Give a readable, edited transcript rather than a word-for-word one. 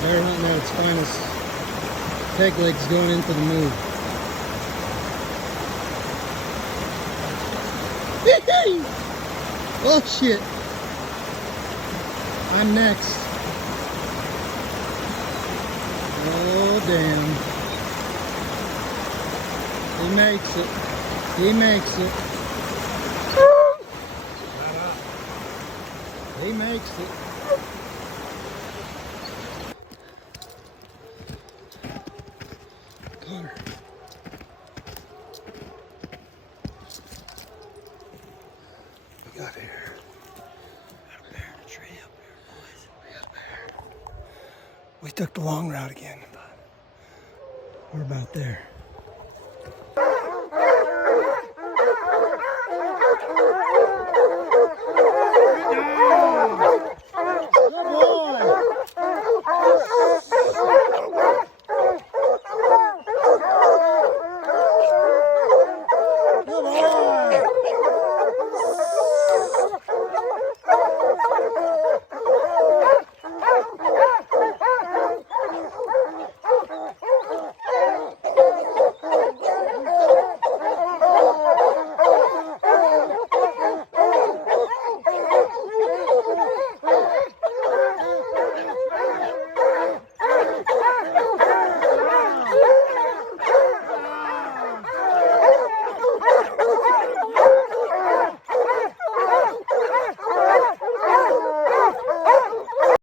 Bear hunting at its finest. Peg leg's going in for the move. Oh shit! I'm next. Oh damn. He makes it. He makes it. He makes it. Connor. We got here. Got a bear in a tree up here, boys. We got a bear. We took the long route again, but we're about there.